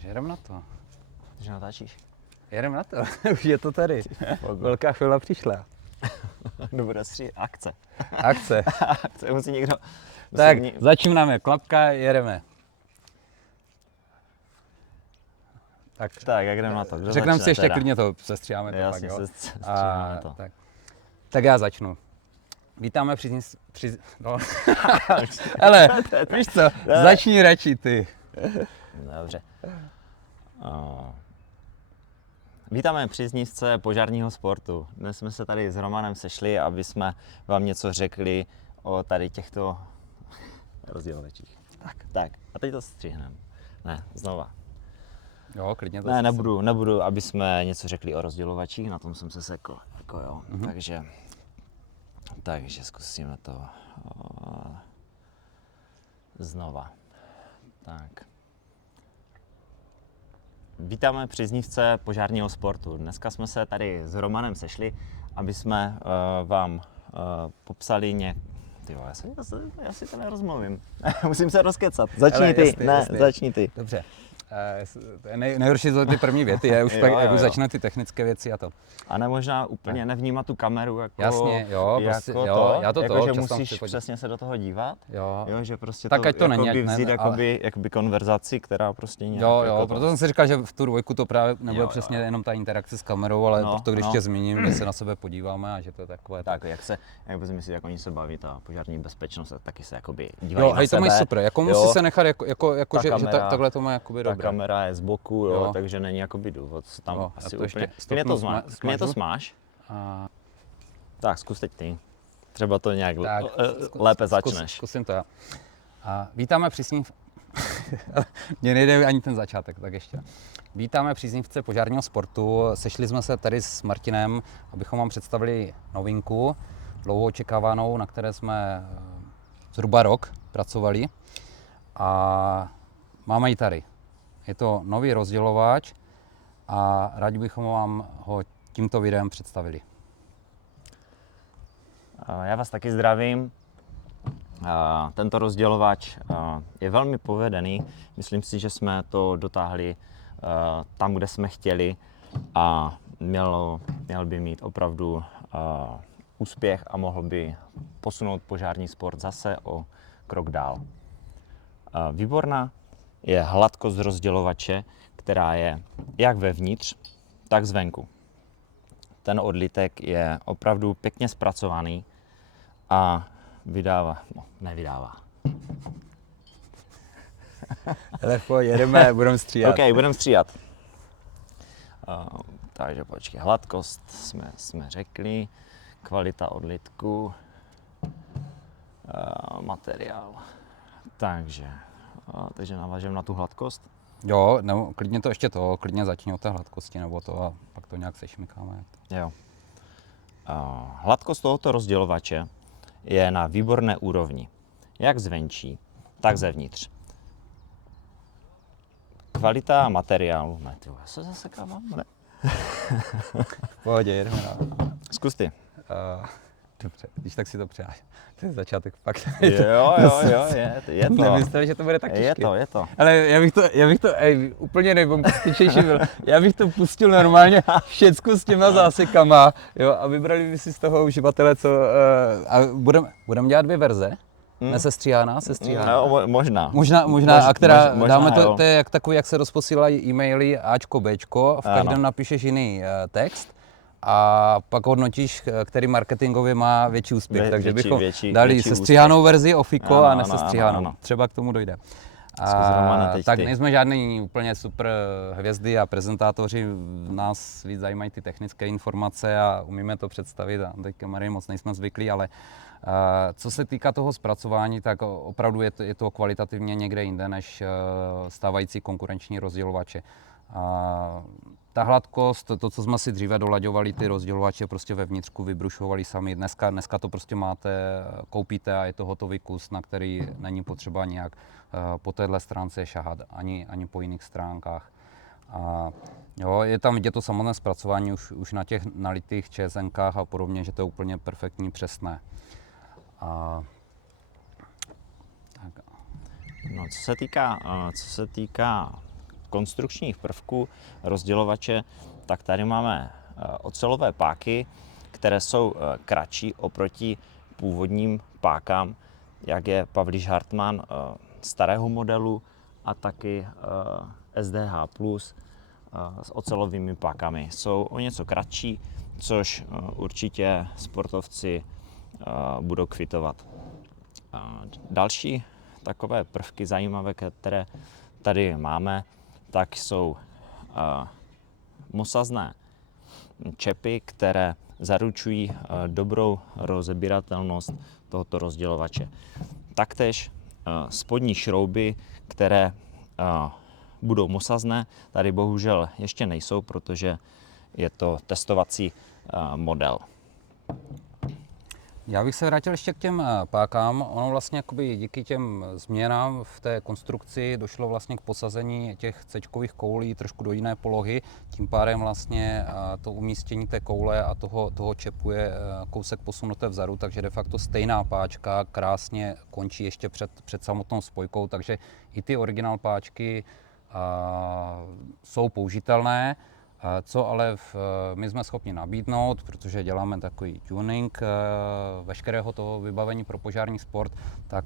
Takže jedeme na to. Že natáčíš? Jedeme na to, už je to tady. Velká chvíle přišla. Dobrá, akce. Akce. Akce, musí někdo... Tak, začínáme, klapka, jedeme. Tak, jak jdeme na to? Kdo Řekneme začne si ještě teda? klidně to, sestříháme to Jasně, pak, jo. sestříháme to. Tak já začnu. Vítáme no. Hele, víš co, začni radši ty. Dobře. Vítáme příznivce požárního sportu. Dnes jsme se tady s Romanem sešli, aby jsme vám něco řekli o tady těchto rozdělovečích. Tak. A teď to střihneme. Ne, znova. Jo, klidně to. Ne, nebudu, aby jsme něco řekli o rozdělovačích, na tom jsem se sekl. Jako jo. Takže zkusíme to znova. Tak. Vítáme příznivce požárního sportu. Dneska jsme se tady s Romanem sešli, aby jsme vám popsali já si to nerozmluvím. Musím se rozkecat. Začni ty. Začni ty. Dobře. Nejhorší jsou ty první věty, je už pak, jak už začne ty technické věci a to. A ne možná úplně nevnímat tu kameru jako... Jasně, jo, prostě, jako jo, já to jako, že často musíš přesně se do toho dívat. Jo, že prostě tak ať to není, vzít ale... jakoby konverzaci, která prostě nějak... Jo, jako proto jsem si říkal, že v tu dvojku to právě nebude přesně jenom ta interakce s kamerou, ale proto když tě zmíním, že se na sebe podíváme a že to je takové... Tak, jak si myslíš, jak oni se baví, ta požární bezpečnost, taky se jakoby dívají na sebe. Jo, to mají super, jako musí se nechat, že takhle to má jakoby dobré. Ta kamera je z boku, jo, takže není jakoby důvod tam asi úplně... Klidně to smáš. Tak, zkus teď ty. Třeba to nějak lépe začneš. Zkusím to já. Vítáme příznivce... Mně nejde ani ten začátek, tak ještě. Vítáme příznivce požárního sportu. Sešli jsme se tady s Martinem, abychom vám představili novinku, dlouho očekávanou, na které jsme zhruba rok pracovali. A máme ji tady. Je to nový rozdělovač a rádi bychom vám ho tímto videem představili. Já vás taky zdravím. Tento rozdělovač je velmi povedený. Myslím si, že jsme to dotáhli tam, kde jsme chtěli a měl by mít opravdu úspěch a mohl by posunout požární sport zase o krok dál. Výborná je hladkost rozdělovače, která je jak vevnitř, tak zvenku. Ten odlitek je opravdu pěkně zpracovaný a nevydává. Lepo, jedeme, budeme stříhat. OK, budeme stříhat. Takže počkej, hladkost jsme řekli, kvalita odlitku, materiál. Takže navážeme na tu hladkost. Jo, no, klidně začni od té hladkosti, nebo to a pak to nějak sešmikáme. Jo. Hladkost tohoto rozdělovače je na výborné úrovni, jak zvenčí, tak zevnitř. Kvalita materiálu, já se zasekávám, ne? V pohodě, jedeme na... Zkus ty. Dobře, když tak si to přejáš. To je začátek fakt. Jo, je to. Nemyslel, že to bude tak těžké. Je to. Ale já bych to úplně nejbombastičnější byl. Já bych to pustil normálně všecko s těma zásekama, jo, a vybrali by si z toho uživatele, co... a budeme dělat dvě verze? Nesestříhaná, sestříhaná. No, Možná, a která dáme jo. To je jak takový, jak se rozposílají e-maily Ačko, Bčko, v každém napíšeš jiný text a pak hodnotíš, který marketingově má větší úspěch. Takže bychom dali sestříhanou verzi, ofiko a nesestříhanou. Třeba k tomu dojde. Tak nejsme žádný úplně super hvězdy a prezentátoři, nás víc zajímají ty technické informace a umíme to představit a teď kamery moc nejsme zvyklí, ale co se týká toho zpracování, tak opravdu je to kvalitativně někde jinde než stávající konkurenční rozdělovače. Ta hladkost, to, co jsme si dříve dolaďovali, ty rozdělovače prostě ve vnitřku vybrušovali sami. Dneska to prostě koupíte a je to hotový kus, na který není potřeba nějak po téhle stránce šahat, ani po jiných stránkách. Jo, je tam vidět to samotné zpracování už na těch nalitých ČSNkách a podobně, že to je úplně perfektní, přesné. No, co se týká konstrukčních prvků rozdělovače, tak tady máme ocelové páky, které jsou kratší oproti původním pákám, jak je Pavlíš Hartmann starého modelu a taky SDH Plus s ocelovými pákami. Jsou o něco kratší, což určitě sportovci budou kvitovat. Další takové prvky zajímavé, které tady máme, tak jsou mosazné čepy, které zaručují dobrou rozebíratelnost tohoto rozdělovače. Taktéž spodní šrouby, které budou mosazné, tady bohužel ještě nejsou, protože je to testovací model. Já bych se vrátil ještě k těm pákám. Ono vlastně jakoby díky těm změnám v té konstrukci došlo vlastně k posazení těch C-čkových koulí trošku do jiné polohy. Tím pádem vlastně to umístění té koule a toho čepu je kousek posunuté vzadu, takže de facto stejná páčka krásně končí ještě před samotnou spojkou, takže i ty originál páčky jsou použitelné. Co ale my jsme schopni nabídnout, protože děláme takový tuning veškerého toho vybavení pro požární sport, tak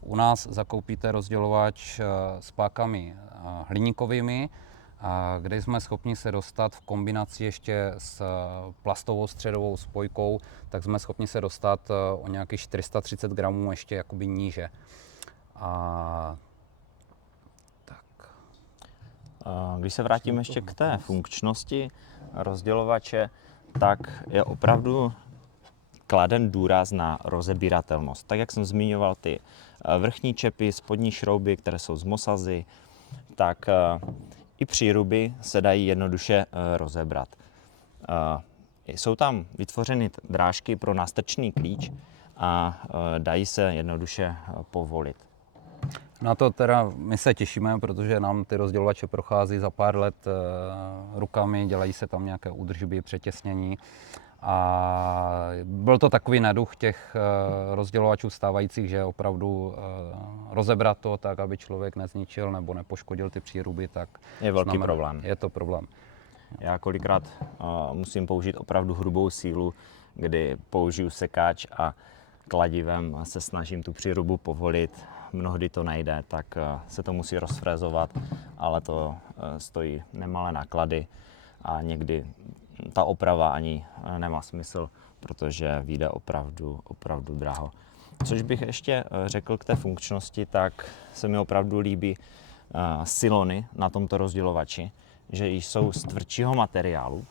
u nás zakoupíte rozdělovač s pákami hliníkovými, kde jsme schopni se dostat v kombinaci ještě s plastovou středovou spojkou, tak jsme schopni se dostat o nějakých 430 gramů ještě jakoby níže. Když se vrátím ještě k té funkčnosti rozdělovače, tak je opravdu kladen důraz na rozebíratelnost. Tak jak jsem zmiňoval ty vrchní čepy, spodní šrouby, které jsou z mosazy, tak i příruby se dají jednoduše rozebrat. Jsou tam vytvořeny drážky pro nástrčný klíč a dají se jednoduše povolit. Na to teda my se těšíme, protože nám ty rozdělovače prochází za pár let rukami, dělají se tam nějaké údržby, přetěsnění. A byl to takový neduch těch rozdělovačů stávajících, že opravdu rozebrat to tak, aby člověk nezničil nebo nepoškodil ty příruby, tak je velký problém. Je to problém. Já kolikrát musím použít opravdu hrubou sílu, kdy použiju sekáč a kladivem se snažím tu přírubu povolit. Mnohdy to nejde, tak se to musí rozfrézovat, ale to stojí nemalé náklady a někdy ta oprava ani nemá smysl, protože vyjde opravdu draho. Což bych ještě řekl k té funkčnosti, tak se mi opravdu líbí silony na tomto rozdělovači, že jsou z tvrdšího materiálu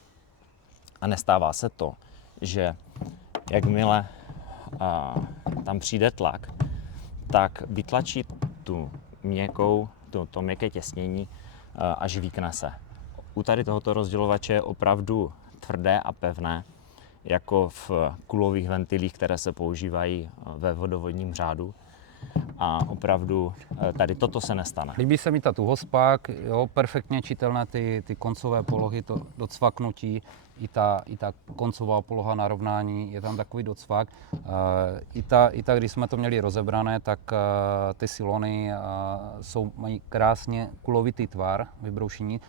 a nestává se to, že jakmile tam přijde tlak, tak vytlačí tu měkkou, to měkké těsnění, až vykne se. U tady tohoto rozdělovače je opravdu tvrdé a pevné, jako v kulových ventilích, které se používají ve vodovodním řádu. A opravdu tady toto se nestane. Líbí se mi ta tuhospák, jo, perfektně čitelné ty koncové polohy, to docvaknutí, i ta koncová poloha narovnání, je tam takový docvak. I ta, když jsme to měli rozebrané, tak ty silony mají krásně kulovitý tvar, vybroušení,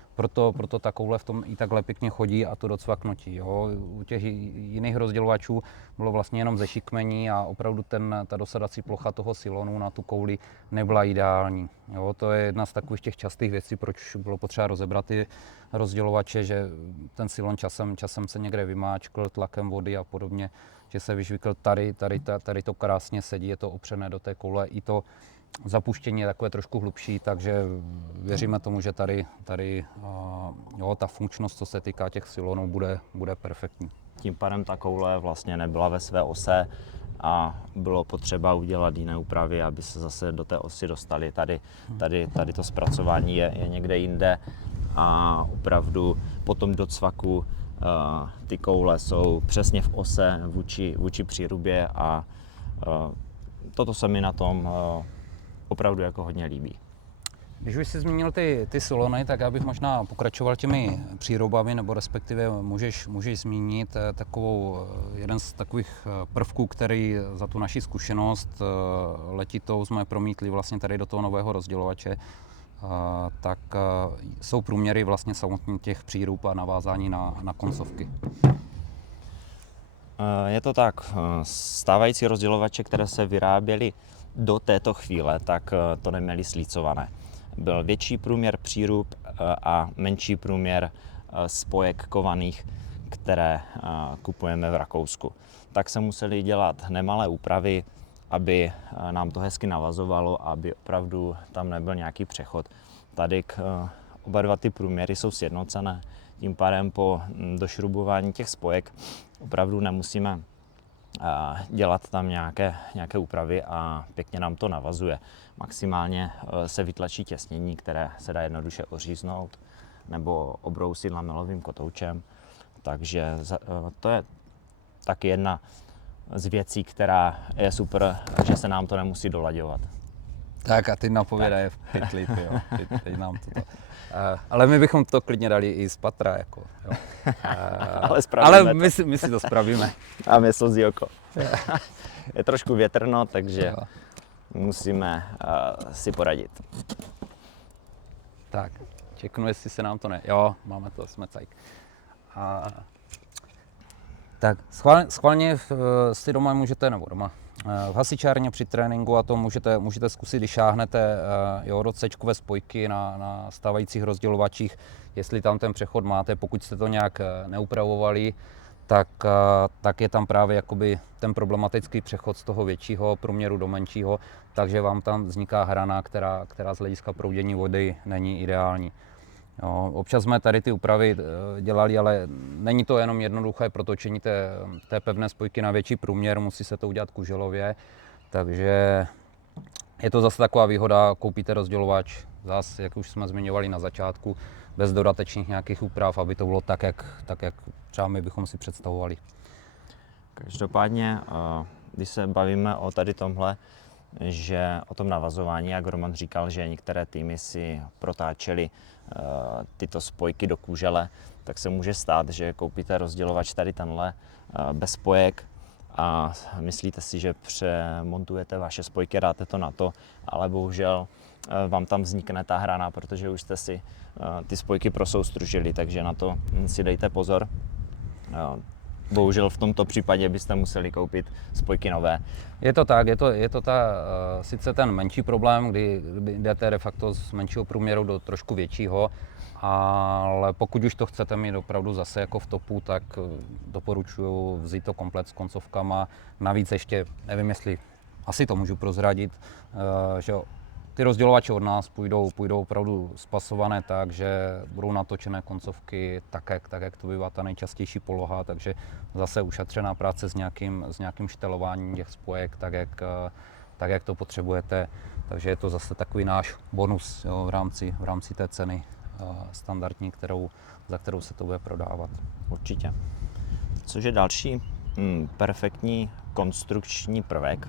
proto ta koule v tom i takhle pěkně chodí a to docvaknutí. Jo. U těch jiných rozdělovačů bylo vlastně jenom zešikmení a opravdu ta dosadací plocha toho silonu na tu kouli nebyla ideální. Jo. To je jedna z takových těch častých věcí, proč bylo potřeba rozebrat ty rozdělovače, že ten silon časem se někde vymáčkl tlakem vody a podobně, že se vyžvikl. Tady to krásně sedí, je to opřené do té koule. I to zapuštění je takové trošku hlubší, takže věříme tomu, že tady ta funkčnost, co se týká těch silonů, bude perfektní. Tím pádem ta koule vlastně nebyla ve své ose a bylo potřeba udělat jiné úpravy, aby se zase do té osy dostali. Tady to zpracování je někde jinde a opravdu po tom docvaku ty koule jsou přesně v ose vůči přírubě a toto se mi na tom opravdu jako hodně líbí. Když už jsi zmínil ty silony, tak já bych možná pokračoval těmi přírobami, nebo respektive můžeš zmínit jeden z takových prvků, který za tu naši zkušenost letitou jsme promítli vlastně tady do toho nového rozdělovače. tak jsou průměry vlastně samotných těch přírůb a navázání na koncovky. Je to tak, stávající rozdělovače, které se vyráběly do této chvíle, tak to neměly slícované. Byl větší průměr přírůb a menší průměr spojek kovaných, které kupujeme v Rakousku. Tak se museli dělat nemalé úpravy, aby nám to hezky navazovalo, aby opravdu tam nebyl nějaký přechod. Tady oba dva ty průměry jsou sjednocené, tím pádem po došrubování těch spojek opravdu nemusíme dělat tam nějaké úpravy a pěkně nám to navazuje. Maximálně se vytlačí těsnění, které se dá jednoduše oříznout nebo obrousit lamelovým kotoučem. Takže to je taky jedna z věcí, která je super, že se nám to nemusí dolaďovat. Tak a ty napovědaje v pytli, jo. Teď nám to. Ale my bychom to klidně dali i z patra, jako, jo. Ale my si to spravíme. A mě slzí oko. Je trošku větrno, takže jo. Musíme si poradit. Tak, čeknu, jestli se nám to Jo, máme to, jsme cajk. Tak schválně si doma můžete, nebo doma, v hasičárně při tréninku a to můžete zkusit, když šáhnete do C-čkové spojky na stávajících rozdělovačích, jestli tam ten přechod máte, pokud jste to nějak neupravovali, tak je tam právě jakoby ten problematický přechod z toho většího průměru do menšího, takže vám tam vzniká hrana, která z hlediska proudění vody není ideální. Jo, občas jsme tady ty úpravy dělali, ale není to jenom jednoduché protočení té pevné spojky na větší průměr, musí se to udělat kuželově, takže je to zase taková výhoda, koupíte rozdělovač, zase, jak už jsme zmiňovali na začátku, bez dodatečných nějakých úprav, aby to bylo tak, jak třeba my bychom si představovali. Každopádně, když se bavíme o tady tomhle, že o tom navazování, jak Roman říkal, že některé týmy si protáčely tyto spojky do kůžele, tak se může stát, že koupíte rozdělovač tady tenhle bez spojek a myslíte si, že přemontujete vaše spojky, dáte to na to, ale bohužel vám tam vznikne ta hrana, protože už jste si ty spojky prosoustružili, takže na to si dejte pozor. Bohužel v tomto případě byste museli koupit spojky nové. Je to tak, je to sice ten menší problém, kdy jdete de facto z menšího průměru do trošku většího, ale pokud už to chcete mít opravdu zase jako v topu, tak doporučuji vzít to komplet s koncovkama. Navíc ještě, nevím jestli, asi to můžu prozradit, že ty rozdělovače od nás půjdou opravdu spasované tak, že budou natočené koncovky tak, jak to bývá ta nejčastější poloha, takže zase ušetřená práce s nějakým štelováním těch spojek, tak jak to potřebujete. Takže je to zase takový náš bonus, jo, v rámci té ceny standardní, za kterou se to bude prodávat. Určitě. Což je další perfektní konstrukční prvek,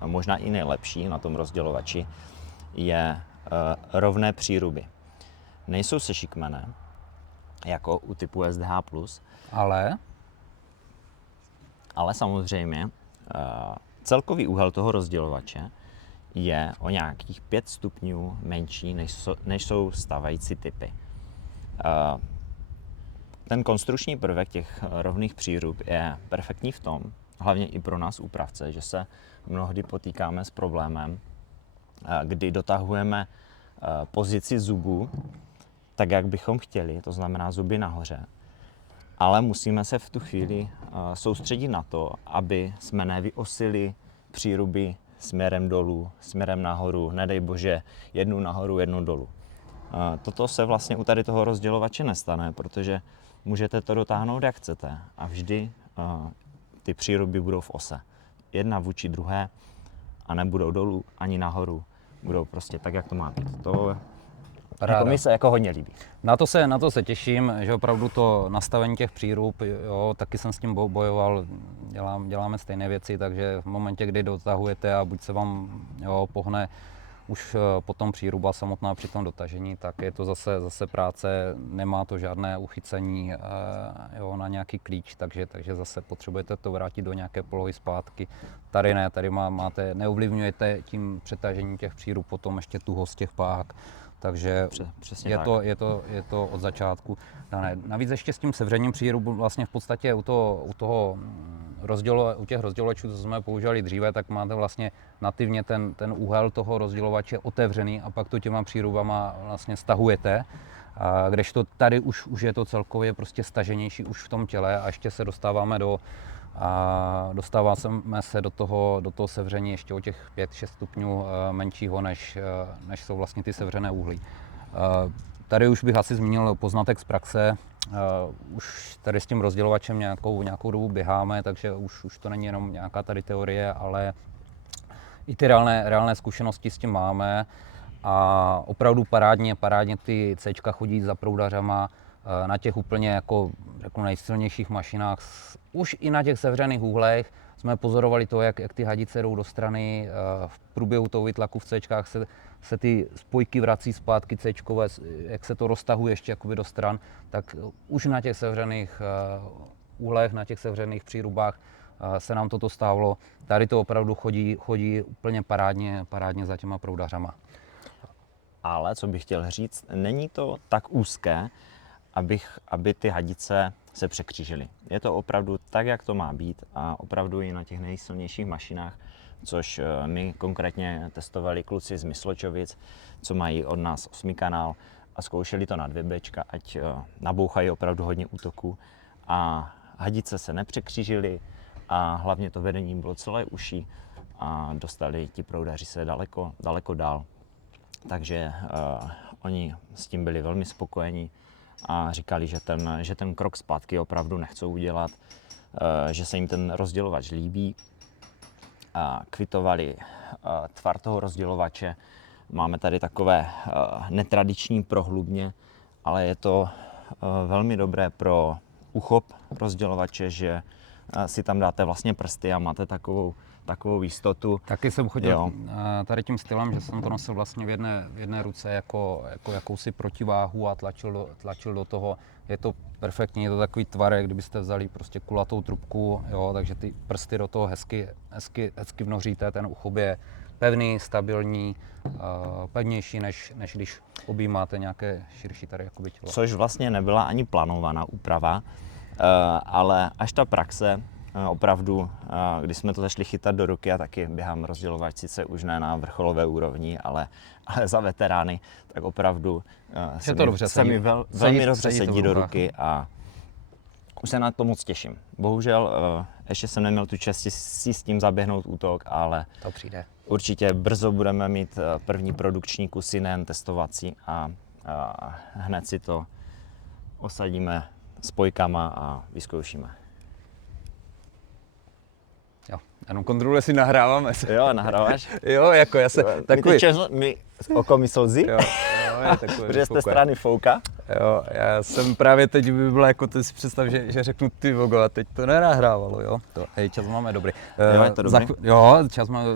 a možná i nejlepší na tom rozdělovači, je rovné příruby. Nejsou sešikmené, jako u typu SDH+, ale samozřejmě celkový úhel toho rozdělovače je o nějakých 5 stupňů menší, než jsou stávající typy. Ten konstrukční prvek těch rovných přírub je perfektní v tom, hlavně i pro nás úpravce, že se mnohdy potýkáme s problémem, kdy dotahujeme pozici zubů tak, jak bychom chtěli, to znamená zuby nahoře. Ale musíme se v tu chvíli soustředit na to, aby jsme nevyosili příruby směrem dolů, směrem nahoru, nedej bože, jednu nahoru, jednu dolů. Toto se vlastně u tady toho rozdělovače nestane, protože můžete to dotáhnout, jak chcete a vždy ty příruby budou v ose. Jedna vůči druhé a nebudou dolů ani nahoru. Budou prostě tak, jak to má být. To mi se jako hodně líbí. Na to se těším, že opravdu to nastavení těch přírub, jo, taky jsem s tím bojoval, děláme stejné věci, takže v momentě, kdy dotahujete a buď se vám pohne už potom příruba samotná při tom dotažení, tak je to zase práce, nemá to žádné uchycení na nějaký klíč, takže zase potřebujete to vrátit do nějaké polohy zpátky. Tady ne, tady neovlivňujete tím přetažením těch přírub potom ještě tuhost těch pák, takže je to od začátku dané. Navíc ještě s tím sevřením příru vlastně v podstatě u těch rozdělovačů, co jsme používali dříve, tak máte vlastně nativně ten úhel toho rozdělovače otevřený a pak to těma přírubama vlastně stahujete. Kdežto tady už je to celkově prostě staženější už v tom těle a ještě se dostáváme se do toho sevření ještě o těch 5-6 stupňů menšího, než jsou vlastně ty sevřené uhlí. Tady už bych asi zmínil poznatek z praxe. Už tady s tím rozdělovačem nějakou dobu běháme, takže už to není jenom nějaká tady teorie, ale i ty reálné zkušenosti s tím máme. A opravdu parádně ty Cčka chodí za proudařama na těch úplně jako řeknu nejsilnějších mašinách. Už i na těch sevřených úhlech jsme pozorovali to, jak ty hadice jdou do strany. V průběhu toho vytlaku v Cčkách se ty spojky vrací zpátky Cčkové, jak se to roztahuje ještě jakoby do stran, tak už na těch sevřených úhlech, na těch sevřených přírubách se nám toto stávalo. Tady to opravdu chodí úplně parádně za těma proudařama. Ale co bych chtěl říct, není to tak úzké, aby ty hadice se překřížily. Je to opravdu tak, jak to má být a opravdu i na těch nejsilnějších mašinách, což my konkrétně testovali kluci z Mysločovic, co mají od nás 8 kanál a zkoušeli to na 2Bčka, ať nabouchají opravdu hodně útoků a hadice se nepřekřížily a hlavně to vedení bylo celé uší a dostali ti proudaři se daleko dál. Takže oni s tím byli velmi spokojení a říkali, že ten krok zpátky opravdu nechcou udělat, že se jim ten rozdělovač líbí. A kvitovali tvar toho rozdělovače. Máme tady takové netradiční prohlubně, ale je to velmi dobré pro uchop rozdělovače, že si tam dáte vlastně prsty a máte takovou jistotu. Taky jsem chodil tady tím stylem, že jsem to nosil vlastně v jedné ruce jako jakousi protiváhu a tlačil do toho. Je to perfektní, je to takový tvar, jak kdybyste vzali prostě kulatou trubku, jo, takže ty prsty do toho hezky vnoříte, ten uchop je pevný, stabilní, pevnější, než když objímáte nějaké širší tady jakoby tělo. Což vlastně nebyla ani plánovaná úprava, ale až ta praxe, opravdu, když jsme to začali chytat do ruky a taky běhám rozdělovač, sice už ne na vrcholové úrovni, ale za veterány, tak opravdu se mi velmi dobře sedí do ruky a už se na to moc těším. Bohužel ještě jsem neměl tu čest si s tím zaběhnout útok, ale to přijde. Určitě brzo budeme mít první produkční kusy, nejen testovací a hned si to osadíme spojkama a vyzkoušíme. Jo, jenom kontroluje, jestli nahráváme. Jo, nahráváš? Jo, jako já se takový... My oko mi slzí, protože z té strany fouka. Jo, já jsem právě teď by bylo jako, ty si představ, že řeknu ty vogo a teď to nenahrávalo, jo. Hej, čas máme dobrý. Jo, je to dobrý? Čas máme,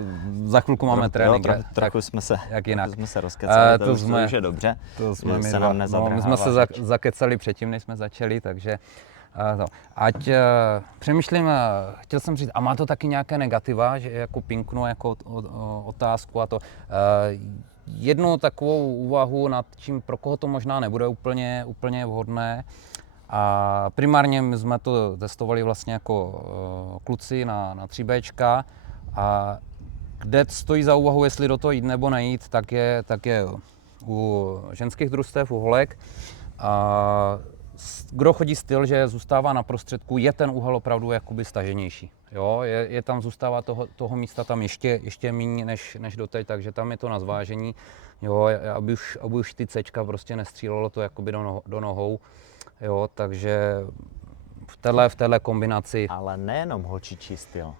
za chvilku máme trénink. Trochu jsme se rozkecali, to už je dobře. To jsme my jsme se zakecali předtím, než jsme začali, takže ať přemýšlím, chtěl jsem říct, a má to taky nějaké negativa, že jako pinknu jako otázku a to. Jednu takovou úvahu nad tím, pro koho to možná nebude úplně vhodné. A primárně my jsme to testovali vlastně jako kluci na 3Bčka a kde stojí za úvahu, jestli do toho jít nebo nejít, tak je u ženských družstev, u holek. A kdo chodí styl, že zůstává na prostředku, je ten úhel opravdu jakoby staženější. Jo, je tam, zůstává toho místa tam ještě méně než doteď, takže tam je to na zvážení, jo, aby už ty Cčka prostě nestřílelo to jakoby do nohou, jo, takže v téhle kombinaci. Ale nejenom holčičí styl,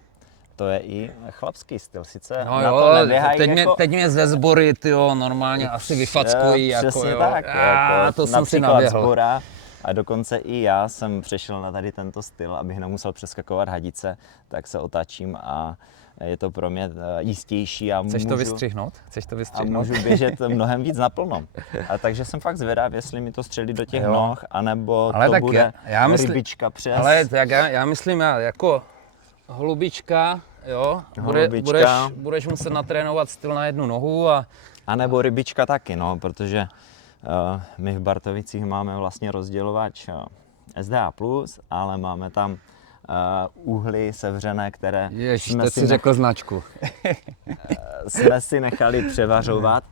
to je i chlapský styl, sice no na jo, to neběhají teď mě ze Sbory, tyjo, normálně asi vyfackují, jako přesně jo. tak, jako to jsem si naběhl. Sbora, a dokonce i já jsem přešel na tady tento styl, abych nemusel přeskakovat hadice, tak se otáčím a je to pro mě jistější a Chceš to vystřihnout? A můžu běžet mnohem víc naplno. A takže jsem fakt zvědav, jestli mi to střelí do těch noh, anebo ale to bude rybička přes. Ale tak já myslím, jako holubička, jo, budeš muset natrénovat styl na jednu nohu a A nebo rybička taky, no, protože my v Bartovicích máme vlastně rozdělovač SDA+, ale máme tam úhly sevřené, které jsme si řekl značku. jsme si nechali převařovat,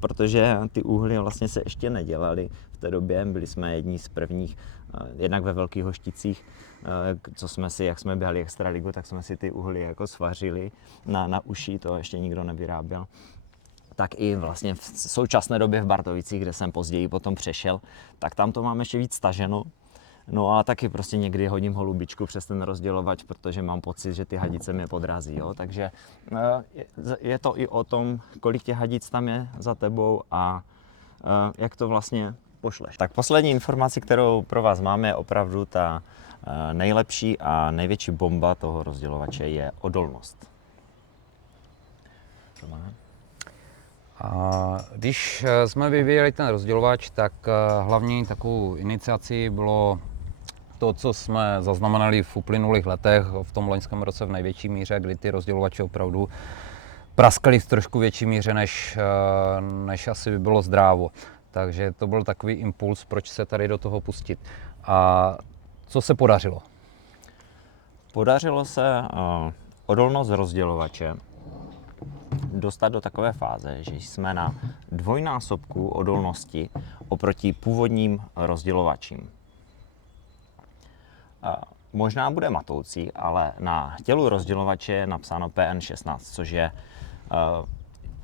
protože ty úhly vlastně se ještě nedělaly v té době. Byli jsme jedni z prvních, jednak ve Velkých Hošticích, co jsme si, jak jsme běhali extraligu, tak jsme si ty úhly jako svařili na uší, to ještě nikdo nevyráběl. Tak i vlastně v současné době v Bartovicích, kde jsem později potom přešel, tak tam to mám ještě víc staženo. No a taky prostě někdy hodím holubičku přes ten rozdělovač, protože mám pocit, že ty hadice mě podrazí. Jo? Takže je to i o tom, kolik těch hadic tam je za tebou a jak to vlastně pošleš. Tak poslední informaci, kterou pro vás máme, je opravdu ta nejlepší a největší bomba toho rozdělovače je odolnost. A když jsme vyvíjeli ten rozdělovač, tak hlavní takovou iniciací bylo to, co jsme zaznamenali v uplynulých letech, v tom loňském roce v největší míře, kdy ty rozdělovače opravdu praskaly v trošku větší míře, než asi by bylo zdrávo. Takže to byl takový impuls, proč se tady do toho pustit. A co se podařilo? Podařilo se odolnost rozdělovače dostat do takové fáze, že jsme na dvojnásobku odolnosti oproti původním rozdělovačím. Možná bude matoucí, ale na tělu rozdělovače je napsáno PN16, což je,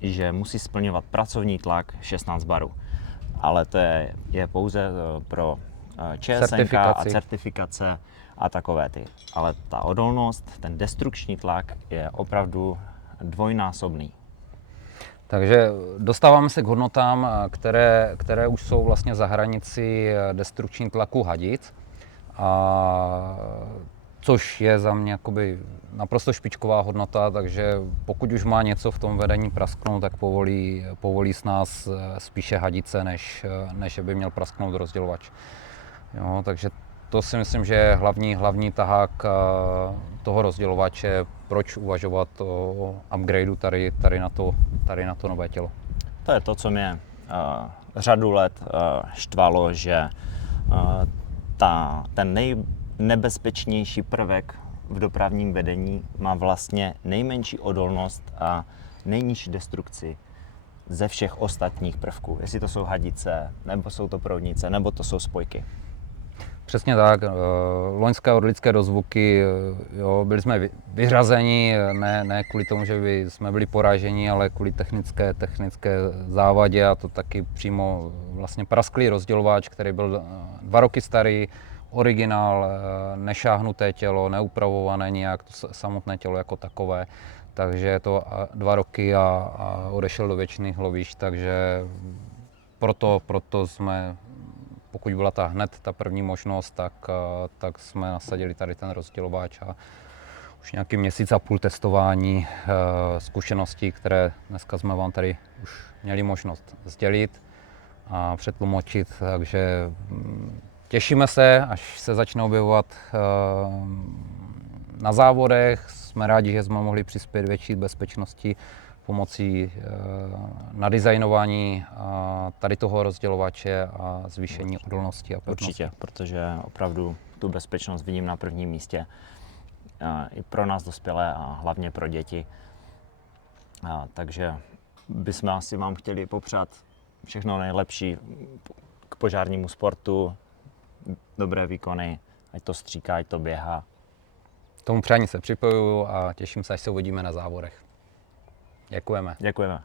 že musí splňovat pracovní tlak 16 barů. Ale to je pouze pro ČSNK a certifikace a takové ty. Ale ta odolnost, ten destrukční tlak je opravdu dvojnásobný. Takže dostáváme se k hodnotám, které už jsou vlastně za hranici destrukční tlaku hadic, což je za mě jakoby naprosto špičková hodnota, takže pokud už má něco v tom vedení prasknout, tak povolí s nás spíše hadice, než by měl prasknout rozdělovač. Jo, takže to si myslím, že je hlavní tahák toho rozdělovače, proč uvažovat o upgradeu tady na to nové tělo. To je to, co mě řadu let štvalo, že ten nejnebezpečnější prvek v dopravním vedení má vlastně nejmenší odolnost a nejnižší destrukci ze všech ostatních prvků. Jestli to jsou hadice, nebo jsou to proudnice, nebo to jsou spojky. Přesně tak. Loňské orlické dozvuky, jo, byli jsme vyřazeni, ne kvůli tomu, že by jsme byli poraženi, ale kvůli technické závadě, a to taky přímo vlastně prasklý rozdělovač, který byl 2 roky starý, originál, nešáhnuté tělo, neupravované nijak, to samotné tělo jako takové. Takže je to 2 roky a odešel do věčných lovišť, takže proto jsme, pokud byla hned ta první možnost, tak jsme nasadili tady ten rozdělovač a už nějaký měsíc a půl testování, zkušeností, které dneska jsme vám tady už měli možnost sdělit a přetlumočit, takže těšíme se, až se začne objevovat na závodech. Jsme rádi, že jsme mohli přispět větší bezpečnosti pomocí nadizajnování tady toho rozdělovače a zvýšení odolnosti a pevnosti. Určitě, protože opravdu tu bezpečnost vidím na prvním místě. I pro nás dospělé a hlavně pro děti. Takže bychom asi vám chtěli popřát všechno nejlepší k požárnímu sportu, dobré výkony, ať to stříká, ať to běhá. K tomu přání se připojuju a těším se, až se uvidíme na závodech. Děkujeme. Děkujeme.